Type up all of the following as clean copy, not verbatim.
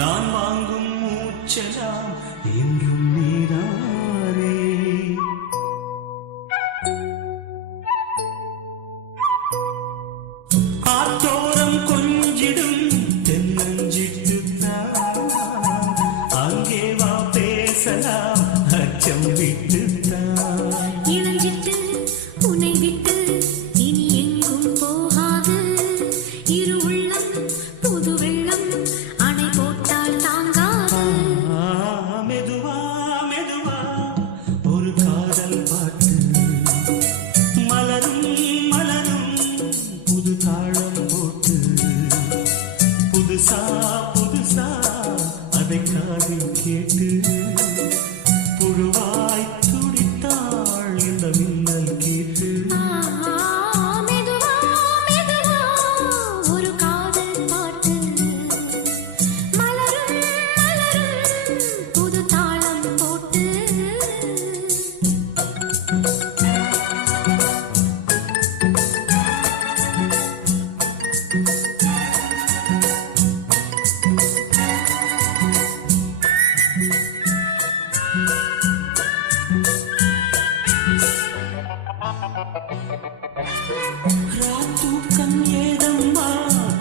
நான் வாங்கும் மூச்செல்லாம் என்றும் நீராரே. ஆத்தோரம் கொஞ்சிடும் தென்னஞ்சிட்டுத்தான் அங்கே வா பேசலாம் அச்சம் விட்டுத்தான். இளஞ்சிட்டு உன்னை விட்டு இனி எங்கும் போகாது. இரு உள்ளம் புது வெள்ளம் அணை போட்டால் தாங்காது. மெதுவா மெதுவா ஒரு காதல் பாட்டு மலரும் மலரும் புது தாளம் போட்டு புதுசா புதுசா அதை காதில் கேட்டு புழுவாய் துடித்தாள் இந்த மின்னல் கேட்டு. மெதுவா மெதுவா ஒரு காதல் பாட்டு மலரும் மலரும் புது தாளம் போட்டு. ராத்தூக்கம் ஏதம்மா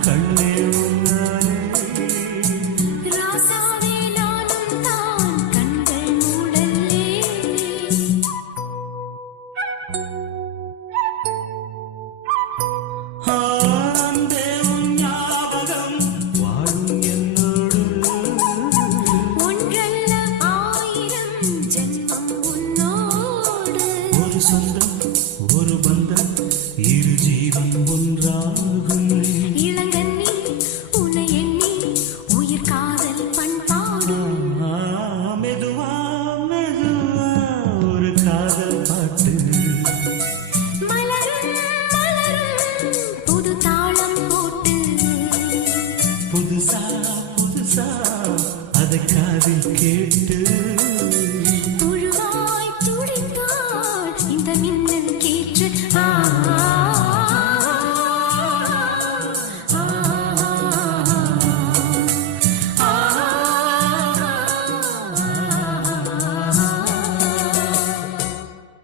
கண்ணே உன்னாலே. ராசாவே நானும் தான் கண்கள் மூடல்லே. அன்பே உன் ஞாபகம் வாழும் என்னோடு. ஒன்றல்ல ஆயிரம் ஜென்மம் உன்னோடு. ஒரு சொந்தம் ஒரு பந்தம்